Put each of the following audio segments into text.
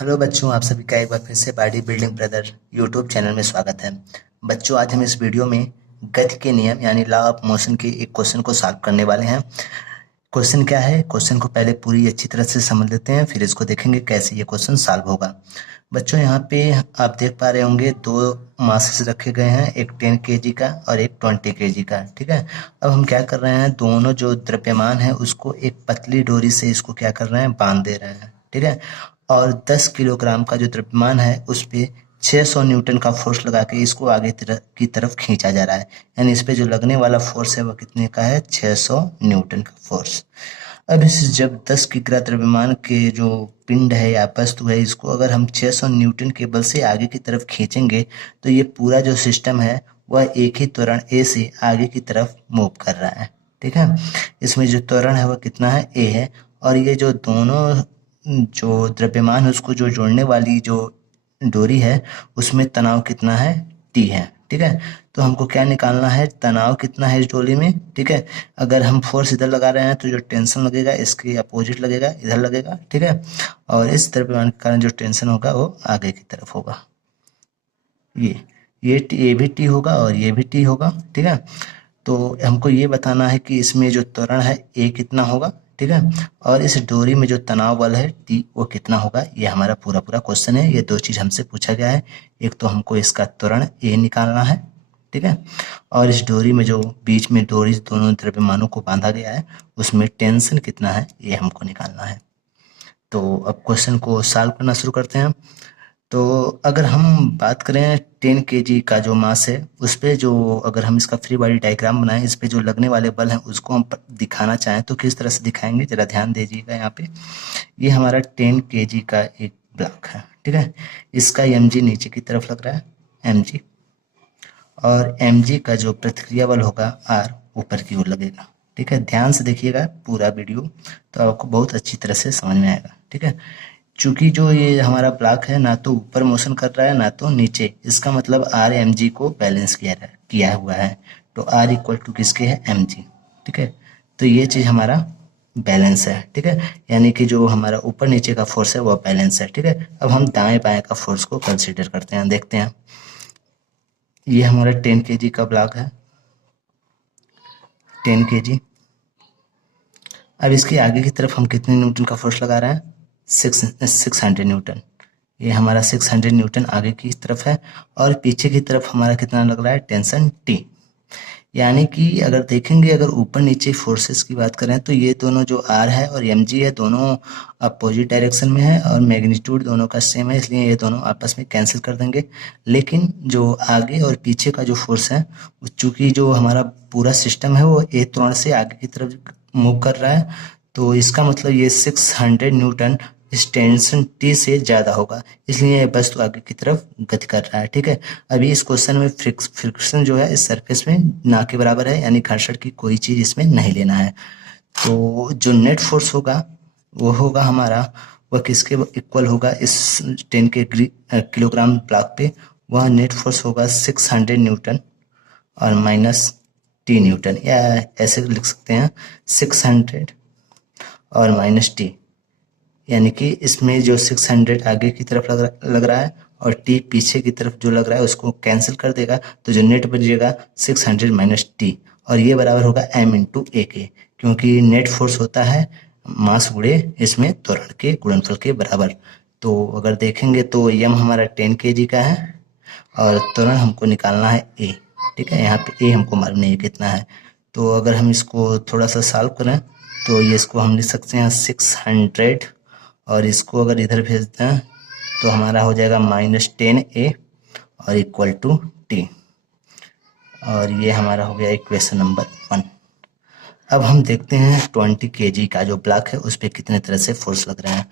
Hello बच्चों, आप सभी का एक बार फिर से body building brother YouTube channel में स्वागत है। बच्चों, आज हम इस वीडियो में गति के नियम यानी लॉ ऑफ मोशन के एक क्वेश्चन को सॉल्व करने वाले हैं। क्वेश्चन क्या है, क्वेश्चन को पहले पूरी अच्छी तरह से समझ लेते हैं, फिर इसको देखेंगे कैसे ये क्वेश्चन सॉल्व होगा। बच्चों, यहाँ पे आप देख पा रहे होंगे दो मासेस रखे गए हैं, एक 10 केजी का और एक 20 केजी का। ठीक है, अब हम क्या कर रहे हैं, दोनों जो द्रव्यमान है उसको एक पतली डोरी से इसको क्या कर रहे हैं, बांध दे रहे हैं। ठीक है, और 10 किलोग्राम का जो द्रव्यमान है उस पे 600 न्यूटन का फोर्स लगा के इसको आगे की तरफ खींचा जा रहा है। यानी इस पे जो लगने वाला फोर्स है वो कितने का है, 600 न्यूटन का फोर्स। अब इस जब 10 किग्रा द्रव्यमान के जो पिंड है या वस्तु है, इसको अगर हम 600 न्यूटन के बल से आगे की तरफ खींचेंगे तो ये पूरा जो सिस्टम है वह एक ही त्वरण ए से आगे की तरफ मूव कर रहा है। ठीक है, इसमें जो त्वरण है वह कितना है, ए है। और ये जो दोनों जो द्रव्यमान है उसको जो जोड़ने वाली जो डोरी है उसमें तनाव कितना है, टी है। ठीक है, तो हमको क्या निकालना है, तनाव कितना है इस डोरी में। ठीक है, अगर हम फोर्स इधर लगा रहे हैं तो जो टेंशन लगेगा इसके अपोजिट लगेगा, इधर लगेगा। ठीक है, और इस द्रव्यमान के कारण जो टेंशन होगा वो आगे की तरफ होगा। ये भी टी होगा और ये भी टी होगा। ठीक है, तो हमको ये बताना है कि इसमें जो त्वरण है ए कितना होगा। ठीक है, और इस डोरी में जो तनाव बल है टी वो कितना होगा। ये हमारा पूरा पूरा क्वेश्चन है। ये दो चीज हमसे पूछा गया है, एक तो हमको इसका त्वरण ए निकालना है। ठीक है, और इस डोरी में जो बीच में डोरी दोनों द्रव्यमानों को बांधा गया है उसमें टेंशन कितना है ये हमको निकालना है। तो अब क्वेश्चन को सॉल्व करना शुरू करते हैं। तो अगर हम बात करें 10 केजी का जो मास है उस पे जो अगर हम इसका फ्री बॉडी डायग्राम बनाएं, इस पे जो लगने वाले बल हैं उसको हम दिखाना चाहें तो किस तरह से दिखाएंगे, जरा ध्यान दीजिएगा। यहाँ पे ये हमारा 10 केजी का एक ब्लॉक है। ठीक है, इसका mg नीचे की तरफ लग रहा है, mg, और mg का जो प्रतिक्रिया बल होगा r ऊपर की ओर लगेगा। ठीक है, ध्यान से देखिएगा पूरा वीडियो तो आपको बहुत अच्छी तरह से समझ में आएगा। ठीक है, चूंकि जो ये हमारा ब्लॉक है ना तो ऊपर मोशन कर रहा है ना तो नीचे, इसका मतलब आर एम जी को बैलेंस किया हुआ है। तो आर इक्वल टू किसके है, एम जी। ठीक है, तो ये चीज हमारा बैलेंस है। ठीक है, यानी कि जो हमारा ऊपर नीचे का फोर्स है वो बैलेंस है। ठीक है, अब हम दाएं बाएं का फोर्स को कंसीडर करते हैं, देखते हैं। ये हमारा 10 केजी का ब्लॉक है, 10 केजी। अब इसके आगे की तरफ हम कितने न्यूटन का फोर्स लगा रहे हैं, 600 न्यूटन। ये हमारा 600 न्यूटन आगे की तरफ है और पीछे की तरफ हमारा कितना लग रहा है, टेंशन टी। यानी कि अगर देखेंगे, अगर ऊपर नीचे फोर्सेस की बात करें तो ये दोनों जो आर है और एम जी है दोनों अपोजिट डायरेक्शन में है और मैग्नीट्यूड दोनों का सेम है, इसलिए ये दोनों आपस में कैंसिल कर देंगे। लेकिन जो आगे और पीछे का जो फोर्स है, चूंकि जो हमारा पूरा सिस्टम है वो ए त्वरण से आगे की तरफ मूव कर रहा है, तो इसका मतलब ये 600 न्यूटन इस टेंशन टी से ज्यादा होगा, इसलिए ये वस्तु आगे की तरफ गति कर रहा है। ठीक है, अभी इस क्वेश्चन में फ्रिक्शन जो है इस सरफेस में ना के बराबर है, यानी घर्षण की कोई चीज इसमें नहीं लेना है। तो जो नेट फोर्स होगा वो होगा हमारा, वह किसके इक्वल होगा, इस 10 के किलोग्राम ब्लॉक पे वह नेट फोर्स होगा 600 न्यूटन और माइनस टी न्यूटन, या ऐसे लिख सकते हैं 600 और माइनस टी। यानी कि इसमें जो 600 आगे की तरफ लग रहा है और टी पीछे की तरफ जो लग रहा है उसको कैंसिल कर देगा, तो जो नेट बचेगा 600 माइनस टी, और ये बराबर होगा m इंटू ए के, क्योंकि नेट फोर्स होता है मास गुणे इसमें त्वरण के गुणनफल के बराबर। तो अगर देखेंगे तो यम हमारा 10 केजी का है और त्वरण हमको निकालना है ए। ठीक है, यहाँ पे ए हमको मालूम नहीं है कितना है। तो अगर हम इसको थोड़ा सा सॉल्व करें तो ये इसको हम लिख सकते हैं 600, और इसको अगर इधर भेज दें तो हमारा हो जाएगा -10a और इक्वल टू टी, और ये हमारा हो गया इक्वेशन नंबर 1। अब हम देखते हैं 20 केजी का जो ब्लॉक है उस पर कितने तरह से फोर्स लग रहे हैं।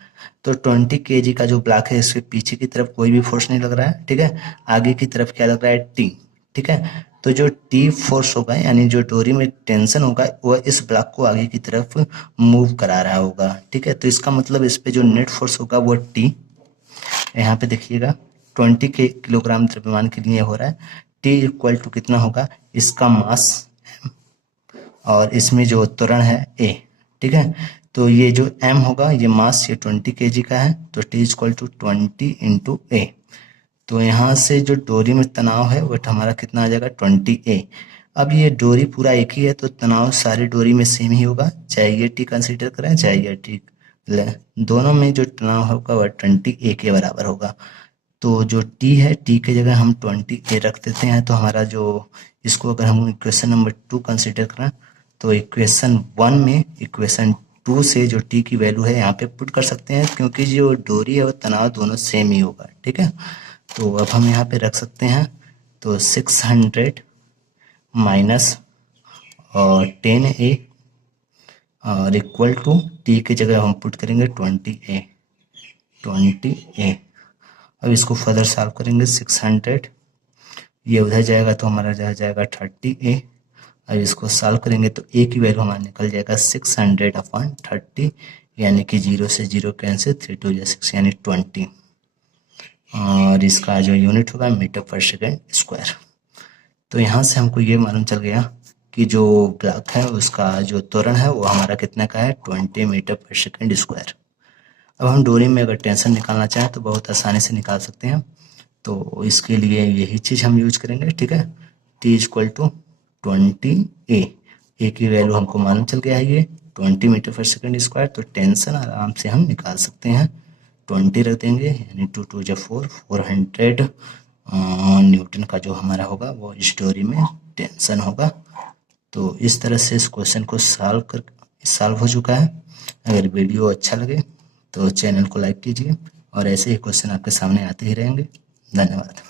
तो 20 केजी का जो ब्लॉक है इसके पीछे की तरफ कोई भी फोर्स नहीं लग रहा है। ठीक है, आगे की तरफ क्या लग रहा है, टी। ठीक है, तो जो टी फोर्स होगा यानी जो डोरी में टेंशन होगा वह इस ब्लॉक को आगे की तरफ मूव करा रहा होगा। ठीक है, तो इसका मतलब इस पे जो नेट फोर्स होगा वो टी, यहाँ पे देखिएगा 20 के किलोग्राम द्रव्यमान के लिए हो रहा है। टी इक्वल टू कितना होगा, इसका मास और इसमें जो त्वरण है ए। ठीक है, तो ये जो m होगा, ये मास ये 20 kg का है, तो T इक्वल टू 20 इंटू ए। तो यहाँ से जो डोरी में तनाव है वो हमारा कितना आ जाएगा 20A। अब ये डोरी पूरा एक ही है तो तनाव सारी डोरी में सेम ही होगा, चाहे ये टी कंसीडर करें चाहे ये टी, दोनों में जो तनाव होगा वह 20A के बराबर होगा। तो जो टी है, टी की जगह हम 20A रख देते हैं। तो हमारा जो इसको अगर हम इक्वेशन नंबर 2 कंसीडर करें तो इक्वेशन 1 में इक्वेशन 2 से जो टी की वैल्यू है यहाँ पे पुट कर सकते हैं, क्योंकि जो डोरी है वो तनाव दोनों सेम ही होगा। ठीक है, तो अब हम यहाँ पे रख सकते हैं, तो 600 माइनस और 10A और इक्वल टू टी की जगह हम पुट करेंगे 20A। अब इसको फर्दर सॉल्व करेंगे, 600 ये उधर जाएगा तो हमारा जाएगा 30A। अब इसको सॉल्व करेंगे तो ए की वैल्यू हमारा निकल जाएगा 600/30, यानी कि 0 से 0 कैंसिल, 3 2 या 6 यानी 20, और इसका जो यूनिट होगा मीटर पर सेकेंड स्क्वायर। तो यहाँ से हमको ये मालूम चल गया कि जो ब्लॉक है उसका जो त्वरण है वो हमारा कितना का है 20 मीटर पर सेकेंड स्क्वायर। अब हम डोरी में अगर टेंशन निकालना चाहें तो बहुत आसानी से निकाल सकते हैं, तो इसके लिए यही चीज़ हम यूज करेंगे। ठीक है, T इक्वल टू 20A, ए की वैल्यू हमको मालूम चल गया है ये 20 मीटर पर सेकेंड स्क्वायर, तो टेंशन आराम से हम निकाल सकते हैं। 20 रख देंगे यानी 2 2 जा 400 न्यूटन का जो हमारा होगा वो स्टोरी में टेंशन होगा। तो इस तरह से इस क्वेश्चन को सॉल्व हो चुका है। अगर वीडियो अच्छा लगे तो चैनल को लाइक कीजिए और ऐसे ही क्वेश्चन आपके सामने आते ही रहेंगे। धन्यवाद।